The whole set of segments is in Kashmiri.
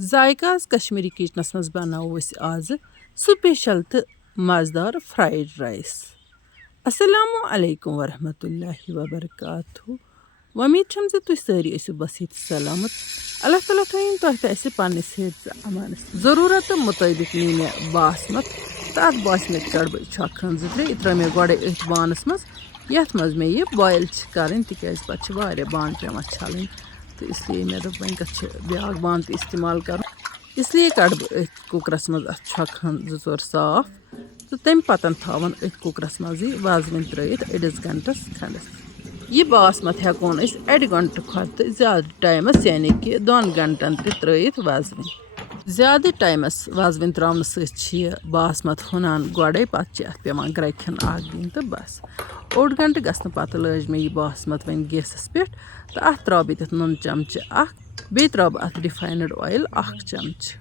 ज़ायकाज़ कश्मीरी किचनस मज बनावो आज स्पेशल तो मज़ेदार फ्राइड राइस। अस्सलामु अलैकुम वरहमतुल्लाहि वबरकातुहू। उम्मीद छम जे तुम सारी ऐसो बसित सलामत। अल्लाह ताला थोइन तोह ऐसे पानिस हिफ्ज़ अमानस। ज़रूरत मुताबिक नी मे बासमत तथ बासमत कड़ छखन ज़्रे त्र मे गोड़े अथ बानस मज यथ मज मे ये बॉयल करें तिकाज पे वारिया बांद पेवान छलन तो इसलिए मे दोप वन कथ ब्याक बांद तो इस्तेमाल कर इसलिए कड़ बह कुकरस मज अथ छखन जोर साफ तो तम पतन थावन अथ कुकरस मज वाजवन त्रयित अड़िस घंटस खंडस। यह बासमत हेकोन अड़ घंटे खुद ज्यादा टाइमस यानी कि 2 घंटन त्रयित वाजवन। ज्यादा टाइमस वाजवन त्रावन सह बासमत हुनान गोड़े पे पेवान ग्रैखन दिन तो बस 1 घंटे गसन पत लज मे यह बासमत वन गैसस पे तो अत त्रा बह नुन चमचे बे त्रा अत रिफाइंड ऑयल 1 चमच।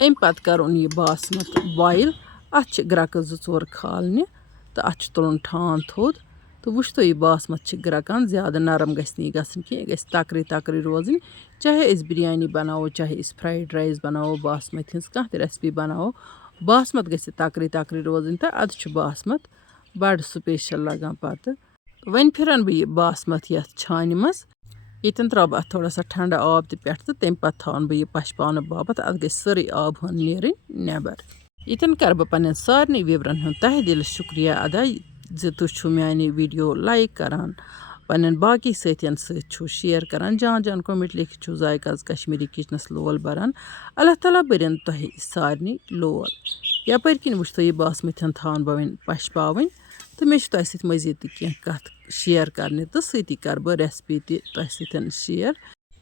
अम पत करुन यह बासमत बॉयल अत ग्रक 2-4 खालने तो अत तुलन ठान थोद तो वुच तो यह बासमत ग्रकान ज्यादा नरम गि गसन कि यह तकरी तकरी रोजन चाहे इस बिरयानी बनाओ चाहे इस फ्राइड राइस बनाओ बासमत हिंस कह रेसिपी बनाओ बासमत गि तकरी तकरी रोजन तो अद बासमत बड़ स्पेशल लगान पत। वन फिरन बह यह बासमत ये छान मज यन त्रा बह थोड़ा सा ठंडा आब पे तो तम पे थावन बह यह पशपान बाबत अत गई सारी आब हन नीर नेबर। यन कर बह पन्न सारे व्यूवरन हूँ तहे दिल शुक्रिया अदा जे तुम मानी वीडियो लाइक करान पन्न बाकी साथियन सु शेयर करान जान जान कमेंट लिखित ज़ायकाज़ कश्मीरी किचनस लोल बरान अल्लाह ताला बरन तह सारे लोल यपर किन वुच तो यह बासमत थावन बह वन पशपावन तो मे तह सत मजीद कह कत शेयर करने तो सती कर बह रेसिपी तह सत शेयर।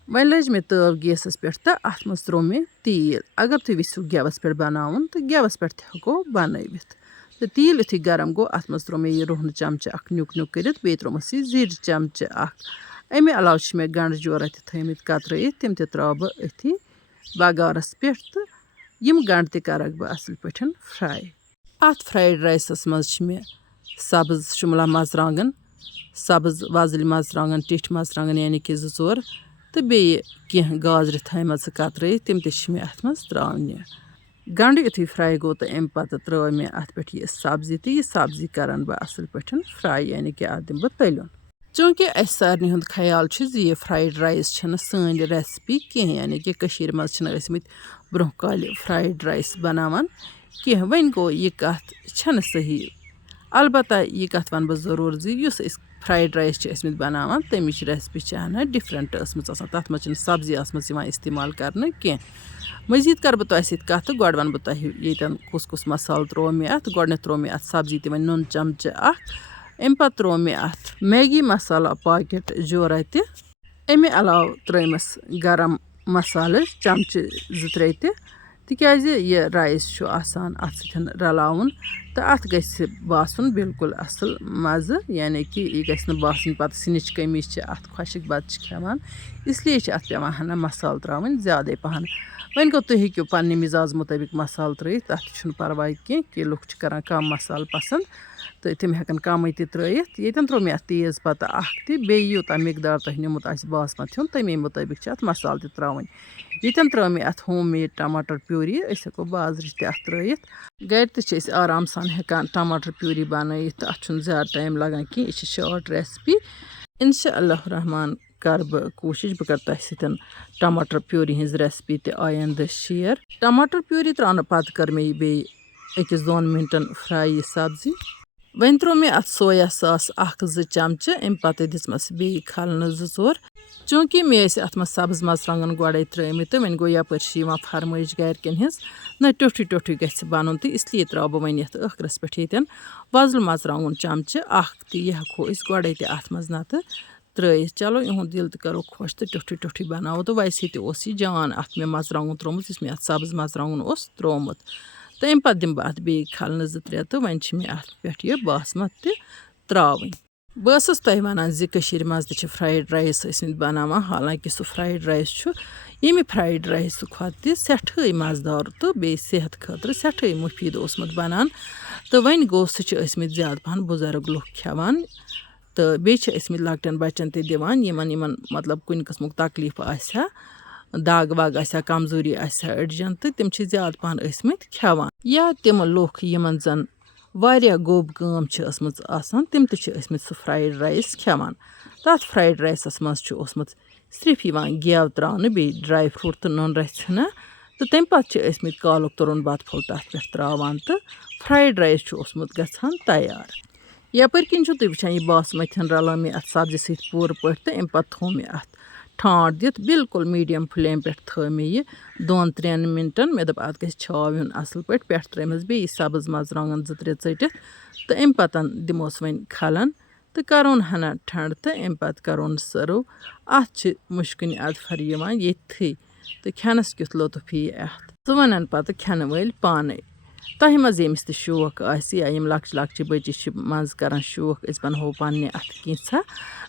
वन लज मे तव गैसस पे तो अत मज त्रो मे तेल अगर तुम यू गेवस पे बनावन तो गेवस पे हेको बनवित तो तेल युथी गरम गो अत मज त्रो मे यह रोहन चमचे नुक नुक कर बे त्रोमस यह जीर चमचे अमे अलाव मे गंड जोरा थमित कतरत तम त्रा बह अथी बगारस पे तो यम गंड तक बह असल पे फ्राई। अत फ्राइड राइसस मज मे सब्ज शिमला मरचांगन सब्ज वजल मरचांगन टिठ मरचांगन यानी कि 2-4 तो बे कह गाजर थम कतरत तम मे अत मज त्रावने गंड युथी फ्राई गो तो अम पे त्रो मे अत पे यह सब्जी तो यह सब्जी करान बह असल पे फ्राई यानी कि अत दिम बह तलन चूँकि अस सारे हुंद ख्याल यह फ्राइड राइस सन रेसिपी कह यानी कि मज ब्रोह काल फ्राइड राइस बनावान कह वन गो यह कथ सही अलबत्ता यह कथ वन बह जरूर जुस फ्राइड राइस बनावान तमिच रेसिपी हना डिफरेंट तथ मज सब्जी इस्तेमाल कर कह। मजीद कर बह तह कत गो वन बह तह ये कुस कुस मसाल त्रो मे अत गो त्रो मे अत सब्जी तवन नुन चमचे अम पे त्रो मे अत मैगी मसाला पाकेट जोरा अमे अलाव त्रमस गरम मसाल चमचे 2-3 तिकाज यह राइस आसान अत सतन रलाउन तो अत गि बासन बिल्कुल असल मज़े यानी कि यह गि बासन पत सिनिच कमी अत खुशक बत खेवान इसलिए अत पेवान हना मसाल त्रावन ज़्यादा पहन। वन गो तुम हेकु पन्ने मिजाज मुताबिक मसाल त्रयित तथ परवाह कह लुक करान कम मसाल पसंद तो तम हेकन कम त्रयित यन त्रो मे तेज पत्ता बे यूत मकदार तह निमुत बासमत तमे मुताबिक अत मसाल त्रावन यन त्रो मे अत होम मेड टमाटर प्यूरी हेको बाजर त्रयित गर आराम सान हेकान टमाटर प्यूरी बनयित अत ज़्यादा टाइम लगान कह यह शॉर्ट रेसिपी इंशाअल्लाह रहमान कर बह कोशिश बह कर तह सतन टमाटर प्यूरी हज रेसिपी तो आयंद शेयर। टमाटर प्यूरी त्रान पत कर मे बे 1-2 मिनटन फ्राई यह सब्जी वन त्रो मे अत सोया सॉस 1-2 चमचे अम पे दिसमस बे खलन 2-4 चूँकि मे अत मज सब्ज मरचांगन गोड़े त्रमित वन गो यपर फरमाइश गरकन हज न टोठी टोठी गि बन तो इसलिए त्राव बह वन ٲखरस पे ये वजल मरचांगन चमचे तो यह हेको गोड़े अत मज नत त्रयित चलो इहुंद दिल करो खुश तो टोठी टोठी बनाओ तो वैसे यह जान अत मे मरचांगन त्रोमुत मे अत सब्ज मरचांगन त्रोमुत तो अम पे दिम बह अत बे खलन 2-3 तो वन मे अत पे यह बासमत त्रावन। बह तह वन मज फ्राइड राइस बनावान हालांकि सह फ्राइड राइस यमि फ्राइड राइस खुद सठे मज़ेदार तो बे सेहत खतर सठे मुफीद बनान तो वन गो सह ज्यादा पहन बुजुर्ग लुक खेवान तो बे लकटन बच्चन दिवान यमन मतलब कुन किस्मुक तकलीफ आसा دَگ وَگ آسہِ ہا کمزوٗری آسہِ ہا أڈجَن تہٕ تِم چھِ زیادٕ پَہَن ٲسۍمٕتۍ کھٮ۪وان. یا تِم لُکھ یِمَن زَن واریاہ گوٚب کٲم چھِ ٲسمٕژ آسان تِم تہِ چھِ ٲسۍمٕتۍ سُہ فرٛایڈ رایِس کھٮ۪وان. تَتھ فرٛایڈ رایسَس منٛز چھُ اوسمُت صرف یِوان گٮ۪و ترٛاونہٕ بیٚیہِ ڈرٛاے فرٛوٗٹ تہٕ نُن رَژھِ ہنا تہٕ تَمہِ پَتہٕ چھِ ٲسۍمٕتۍ کالُک تُرُن بَتہٕ پھوٚل تَتھ پٮ۪ٹھ ترٛاوان تہٕ فرٛایڈ رایِس چھُ اوسمُت گژھان تیار. یَپٲرۍ کِنۍ چھُو تُہۍ وٕچھان یہِ باسمٔتھن رَلٲو مےٚ اَتھ سبزی سۭتۍ پوٗرٕ پٲٹھۍ تہٕ اَمہِ پَتہٕ تھوٚو مےٚ اَتھ ٹھانٛڈ دِتھ بِلکُل میٖڈیَم فٕلیم پٮ۪ٹھ تھٲو مےٚ یہِ 2-3 مِنٹَن. مےٚ دوٚپ اَتھ گژھِ چھاو یُن اَصٕل پٲٹھۍ. پٮ۪ٹھٕ ترٛٲیمَس بیٚیہِ سبٕز مَرژٕوانٛگَن 2-3 ژٔٹِتھ تہٕ اَمہِ پَتہٕ دِموس وۄنۍ کھَلَن تہٕ کَرون ہنا ٹھنٛڈٕ تہٕ اَمہِ پَتہٕ کَرون سٔرٕو. اَتھ چھِ مُشکِنۍ اَدفَر یِوان ییٚتھٕے تہٕ کھٮ۪نَس کیُتھ لطف یی اَتھ سُہ وَنَن پَتہٕ کھٮ۪نہٕ وٲلۍ پانَے. تۄہہِ منٛز ییٚمِس تہِ شوق آسہِ یا یِم لۄکچہِ لۄکچہِ بٔچی چھِ منٛزٕ کَران شوق أسۍ بَناوو پنٛنہِ اَتھٕ کینٛژھا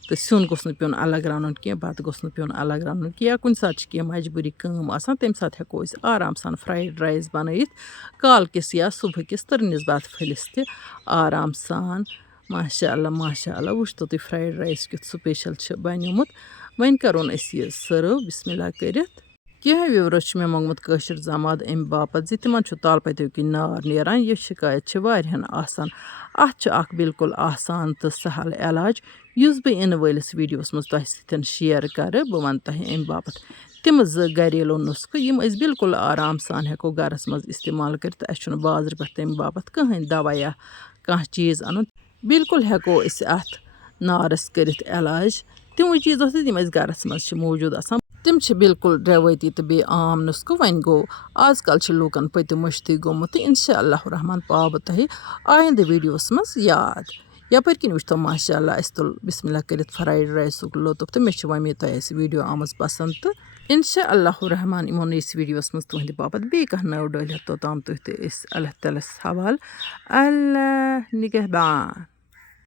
تہٕ سیُن گوٚژھ نہٕ پیوٚن الگ رَنُن کینٛہہ بَتہٕ گوٚژھ نہٕ پیوٚن الگ رَنُن کینٛہہ یا کُنہِ ساتہٕ چھِ کینٛہہ مجبوٗری کٲم آسان تَمہِ ساتہٕ ہٮ۪کو أسۍ آرام سان فرٛایڈ رایِس بَنٲیِتھ کالکِس یا صُبحٕکِس تٕرنِس بَتہٕ پھٔلِس تہِ آرام سان. ماشاء اللہ ماشاء اللہ وٕچھتو تُہۍ فرٛایڈ رایِس کیُتھ سُپیشَل چھِ بنیومُت. وۄنۍ کَرون أسۍ یہِ سٔرٕو بِسمہِ اللہ کٔرِتھ. کینٛہہ وِوٕرَس چھُ مےٚ موٚنگمُت کٲشِر زماد اَمہِ باپَتھ زِ تِمَن چھُ تالہٕ پٔتِو کِنۍ نار نیران. یہِ شِکایت چھِ واریاہَن آسان. اَتھ چھُ اَکھ بِلکُل آسان تہٕ سہل علاج یُس بہٕ یِنہٕ وٲلِس ویٖڈیوَس منٛز تۄہہِ سۭتۍ شِیَر کَرٕ. بہٕ وَنہٕ تۄہہِ اَمہِ باپَتھ تِم 2 گریلوٗ نُسخہٕ یِم أسۍ بِلکُل آرام سان ہٮ۪کو گَرَس منٛز اِستعمال کٔرِتھ. اَسہِ چھُنہٕ بازرٕ پٮ۪ٹھ تَمہِ باپَتھ کٕہٕنۍ دوا یا کانٛہہ چیٖز اَنُن. بِلکُل ہٮ۪کو أسۍ اَتھ نارَس کٔرِتھ علاج. تِموٕے چیٖزو سۭتۍ یِم اَسہِ گَرَس منٛز چھِ موٗجوٗد آسان. تِم چھِ بِلکُل رٮ۪وٲتی تہٕ بیٚیہِ عام نُسخہٕ. وۄنۍ گوٚو آز کَل چھِ لوٗکَن پٔتِم مٔشتٕے گوٚمُت تہٕ اِنشاء اللہ رحمان پاو بہٕ تۄہہِ آیِندٕ ویٖڈیوَس منٛز یاد. یَپٲرۍ کِنۍ وٕچھتو ماشاء اللہ اَسہِ تُل بِسمہِ اللہ کٔرِتھ فرٛایڈ رایسُک لطف تہٕ مےٚ چھِ وۄمید تۄہہِ آسہِ ویٖڈیو آمٕژ پَسنٛد تہٕ اِنشاء اللہ رحمان یِمو نٔیِس ویٖڈیوَس منٛز تُہٕنٛدِ باپَتھ بیٚیہِ کانٛہہ نٔو ڈٲلِتھ توٚتام تُہۍ تہِ أسۍ اللہ تعالیٰ ہَس حوالہٕ. اللہ نِگہبان.